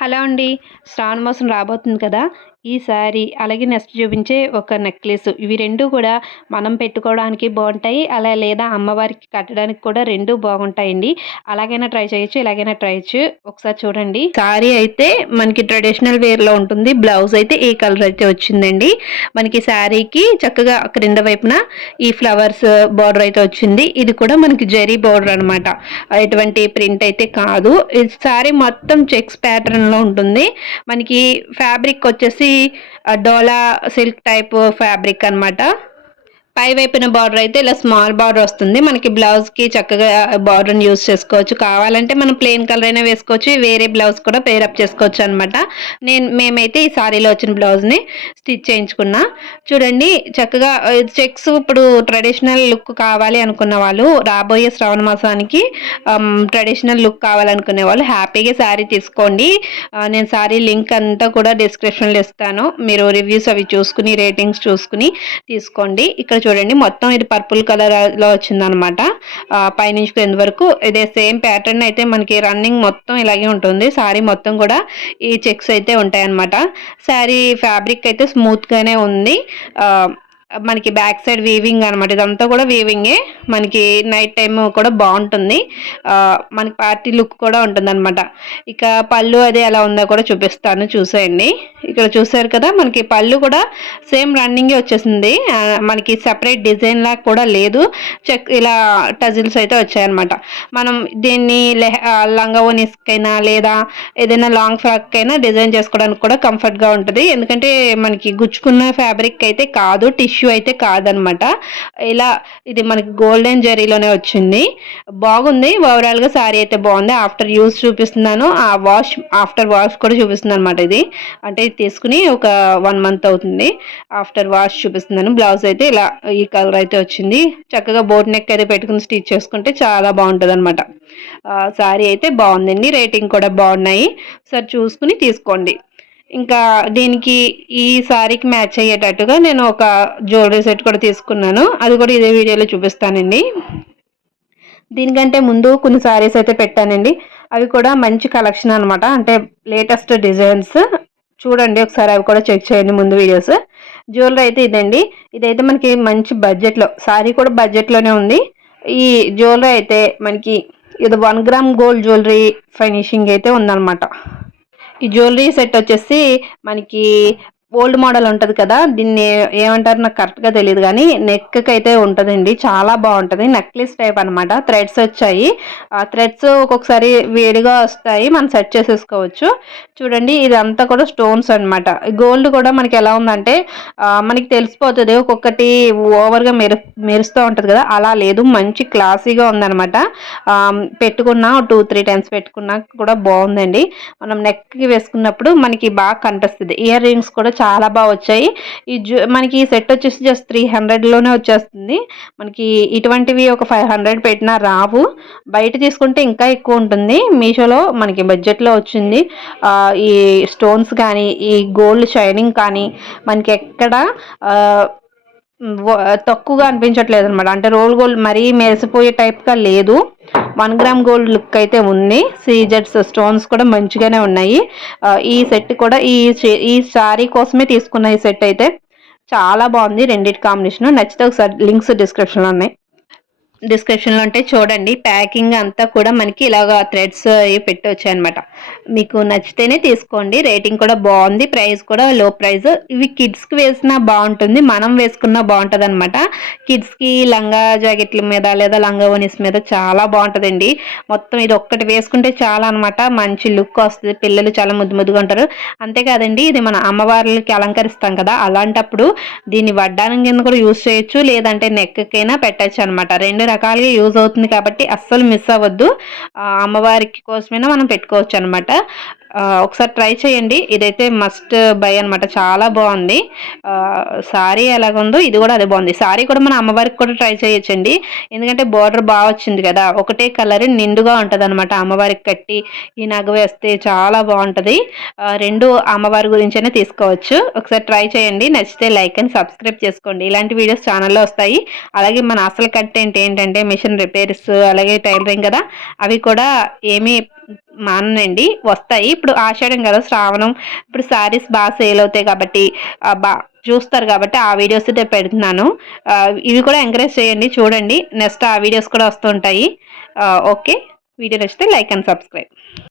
Hello అండి. శ్రావణ మాసం రాబోతుంది కదా! ఈ శారీ అలాగే నెక్స్ట్ చూపించే ఒక నెక్లెస్ ఇవి 2 కూడా మనం పెట్టుకోవడానికి బావుంటాయి. అలా లేదా అమ్మవారికి కట్టడానికి కూడా 2 బాగుంటాయండి. అలాగైనా ట్రై చేయొచ్చు. ఇలాగైనా ట్రై చేయొచ్చు. ఒకసారి చూడండి. శారీ అయితే మనకి ట్రెడిషనల్ వేర్‌లో ఉంటుంది. బ్లౌజ్ అయితే ఈ కలర్ అయితే వచ్చిందండి. మనకి శారీకి చక్కగా క్రింద వైపున ఈ ఫ్లవర్స్ బోర్డర్ అయితే వచ్చింది. ఇది కూడా మనకి జరీ బోర్డర్ అనమాట. ఎటువంటి ప్రింట్ అయితే కాదు. ఈ శారీ మొత్తం చెక్స్ ప్యాటర్న్‌లో ఉంటుంది. మనకి ఫ్యాబ్రిక్ వచ్చేసి డోలా సిల్క్ టైప్ ఫ్యాబ్రిక్ అనమాట. పై వైపున బార్డర్ అయితే ఇలా స్మాల్ బార్డర్ వస్తుంది. మనకి బ్లౌజ్‌కి చక్కగా బార్డర్‌ని యూజ్ చేసుకోవచ్చు. కావాలంటే మనం ప్లెయిన్ కలర్ అయినా వేసుకోవచ్చు. వేరే బ్లౌజ్ కూడా పేర్ అప్ చేసుకోవచ్చు అనమాట. మేమైతే ఈ సారీలో వచ్చిన బ్లౌజ్‌ని స్టిచ్ చేయించుకున్నా. చూడండి చక్కగా చెక్స్ ఇప్పుడు ట్రెడిషనల్ లుక్ కావాలి అనుకున్న వాళ్ళు రాబోయే శ్రావణ మాసానికి ట్రెడిషనల్ లుక్ కావాలనుకునే వాళ్ళు హ్యాపీగా శారీ తీసుకోండి. నేను శారీ లింక్ అంతా కూడా డిస్క్రిప్షన్‌లో ఇస్తాను. మీరు రివ్యూస్ అవి చూసుకుని రేటింగ్స్ చూసుకుని తీసుకోండి. ఇక్కడ చూడండి మొత్తం ఇది పర్పుల్ కలర్‌లో వచ్చిందనమాట. పైనుంచి కింద వరకు ఇదే సేమ్ ప్యాటర్న్ అయితే మనకి రన్నింగ్ మొత్తం ఇలాగే ఉంటుంది. శారీ మొత్తం కూడా ఈ చెక్స్ అయితే ఉంటాయన్నమాట. శారీ ఫ్యాబ్రిక్ అయితే స్మూత్‌గానే ఉంది. మనకి బ్యాక్ సైడ్ వీవింగ్ అనమాట. ఇదంతా కూడా వీవింగే. మనకి నైట్ టైమ్ కూడా బాగుంటుంది. మనకి పార్టీ లుక్ కూడా ఉంటుందన్నమాట. ఇక పళ్ళు అది ఎలా ఉందో కూడా చూపిస్తాను చూసేయండి. ఇక్కడ చూసారు కదా మనకి పళ్ళు కూడా సేమ్ రన్నింగే వచ్చేసింది. మనకి సెపరేట్ డిజైన్ లాగా కూడా లేదు. ఇలా టజిల్స్ అయితే వచ్చాయన్నమాట. మనం దీన్ని లంగా ఓనీస్కైనా లేదా ఏదైనా లాంగ్ ఫ్రాక్ అయినా డిజైన్ చేసుకోవడానికి కూడా కంఫర్ట్గా ఉంటుంది. ఎందుకంటే మనకి గుచ్చుకున్న ఫ్యాబ్రిక్ అయితే కాదు, టిష్యూ అయితే కాదనమాట. ఇలా ఇది మనకి గోల్డెన్ జరీలోనే వచ్చింది. బాగుంది. ఓవరాల్గా శారీ అయితే బాగుంది. ఆఫ్టర్ యూస్ చూపిస్తున్నాను. ఆఫ్టర్ వాష్ కూడా చూపిస్తుంది అనమాట. ఇది అంటే ఇది తీసుకుని ఒక 1 మంత్ అవుతుంది. ఆఫ్టర్ వాష్ చూపిస్తున్నాను. బ్లౌజ్ అయితే ఇలా ఈ కలర్ అయితే వచ్చింది. చక్కగా బోట్ నెక్ అయితే పెట్టుకుని స్టిచ్ చేసుకుంటే చాలా బాగుంటుంది అనమాట. శారీ అయితే బాగుందండి. రేటింగ్ కూడా బాగున్నాయి. సరే చూసుకుని తీసుకోండి. ఇంకా దీనికి ఈ శారీకి మ్యాచ్ అయ్యేటట్టుగా నేను ఒక జ్యువెలరీ సెట్ కూడా తీసుకున్నాను. అది కూడా ఇదే వీడియోలో చూపిస్తానండి. దీనికంటే ముందు కొన్ని శారీస్ అయితే పెట్టానండి. అవి కూడా మంచి కలెక్షన్ అనమాట. అంటే లేటెస్ట్ డిజైన్స్ చూడండి ఒకసారి. అవి కూడా చెక్ చేయండి ముందు వీడియోస్. జ్యువెలరీ అయితే ఇదండి. ఇదైతే మనకి మంచి బడ్జెట్లో, శారీ కూడా బడ్జెట్లోనే ఉంది. ఈ జ్యువెలరీ అయితే మనకి ఇది 1 గ్రామ్ గోల్డ్ జ్యువెలరీ ఫినిషింగ్ అయితే ఉందన్నమాట. ఈ జ్యువెలరీ సెట్ వచ్చేసి మనకి ఓల్డ్ మోడల్ ఉంటుంది కదా, దీన్ని ఏమంటారు నాకు కరెక్ట్గా తెలియదు కానీ నెక్కి అయితే ఉంటుందండి. చాలా బాగుంటుంది. నెక్లెస్ టైప్ అనమాట. థ్రెడ్స్ వచ్చాయి. ఆ థ్రెడ్స్ ఒక్కొక్కసారి వేడిగా వస్తాయి, మనం సెట్ చేసేసుకోవచ్చు. చూడండి ఇదంతా కూడా స్టోన్స్ అనమాట. గోల్డ్ కూడా మనకి ఎలా ఉందంటే మనకి తెలిసిపోతుంది. ఒక్కొక్కటి ఓవర్గా మెరుస్తూ ఉంటుంది కదా, అలా లేదు. మంచి క్లాసీగా ఉందనమాట. పెట్టుకున్నా 2-3 టైమ్స్ పెట్టుకున్నా కూడా బాగుందండి. మనం నెక్కి వేసుకున్నప్పుడు మనకి బాగా కనిపిస్తుంది. ఇయర్ రింగ్స్ కూడా చాలా బాగా వచ్చాయి. మనకి ఈ సెట్ వచ్చేసి జస్ట్ 300లోనే వచ్చేస్తుంది. మనకి ఇటువంటివి ఒక 500 పెట్టినా రావు. బయట తీసుకుంటే ఇంకా ఎక్కువ ఉంటుంది. మీషోలో మనకి బడ్జెట్లో వచ్చింది. ఈ స్టోన్స్ కానీ ఈ గోల్డ్ షైనింగ్ కానీ మనకి ఎక్కడ తక్కువగా అనిపించట్లేదు అనమాట. అంటే రోల్ గోల్డ్ మరీ మెరిసిపోయే టైప్గా లేదు. 1 గ్రామ్ గోల్డ్ లుక్ అయితే ఉంది. సీజెడ్స్ స్టోన్స్ కూడా మంచిగానే ఉన్నాయి. ఈ సెట్ కూడా ఈ శారీ కోసమే తీసుకున్న ఈ సెట్ అయితే చాలా బాగుంది. రెండింటి కాంబినేషన్ నచ్చితే ఒకసారి లింక్స్ డిస్క్రిప్షన్లో ఉన్నాయి. డిస్క్రిప్షన్లో ఉంటే చూడండి. ప్యాకింగ్ అంతా కూడా మనకి ఇలాగ థ్రెడ్స్ పెట్టి వచ్చాయన్నమాట. మీకు నచ్చితేనే తీసుకోండి. రేటింగ్ కూడా బాగుంది. ప్రైస్ కూడా లో ప్రైస్. ఇవి కిడ్స్కి వేసినా బాగుంటుంది, మనం వేసుకున్నా బాగుంటుంది అనమాట. కిడ్స్కి లంగా జాకెట్ల మీద లేదా లంగా ఓనీస్ మీద చాలా బాగుంటుందండి. మొత్తం ఇది ఒక్కటి వేసుకుంటే చాలా అనమాట. మంచి లుక్ వస్తుంది. పిల్లలు చాలా ముద్దుగా ఉంటారు. అంతేకాదండి ఇది మన అమ్మవార్లకి అలంకరిస్తాం కదా, అలాంటప్పుడు దీన్ని వడ్డానం కింద కూడా యూజ్ చేయొచ్చు, లేదంటే నెక్కకైనా పెట్టచ్చు అనమాట. 2 రకాలుగా యూజ్ అవుతుంది కాబట్టి అస్సలు మిస్ అవ్వద్దు. అమ్మవారికి కోసమైనా మనం పెట్టుకోవచ్చు అనమాట. ఒకసారి ట్రై చేయండి. ఇదైతే మస్ట్ బై అనమాట. చాలా బాగుంది. శారీ ఎలాగుందో ఇది కూడా అదే బాగుంది. శారీ కూడా మన అమ్మవారికి కూడా ట్రై చేయొచ్చండి. ఎందుకంటే బార్డర్ బాగా వచ్చింది కదా, ఒకటే కలర్ నిండుగా ఉంటుంది అనమాట. అమ్మవారికి కట్టి ఈ నగ వేస్తే చాలా బాగుంటుంది. 2 అమ్మవారి గురించైనా తీసుకోవచ్చు. ఒకసారి ట్రై చేయండి. నచ్చితే లైక్ అండ్ సబ్స్క్రైబ్ చేసుకోండి. ఇలాంటి వీడియోస్ ఛానల్లో వస్తాయి. అలాగే మన అసలు కంటెంట్ ఏంటంటే మిషన్ రిపేర్స్ అలాగే టైలరింగ్ కదా, అవి కూడా ఏమీ మానండి, వస్తాయి. ఇప్పుడు ఆషాఢం కదా, శ్రావణం, ఇప్పుడు శారీస్ బాగా సేల్ అవుతాయి కాబట్టి చూస్తారు కాబట్టి ఆ వీడియోస్ అయితే పెడుతున్నాను. ఇవి కూడా ఎంకరేజ్ చేయండి, చూడండి. నెక్స్ట్ ఆ వీడియోస్ కూడా వస్తుంటాయి. ఓకే. వీడియో నచ్చితే లైక్ అండ్ సబ్స్క్రైబ్.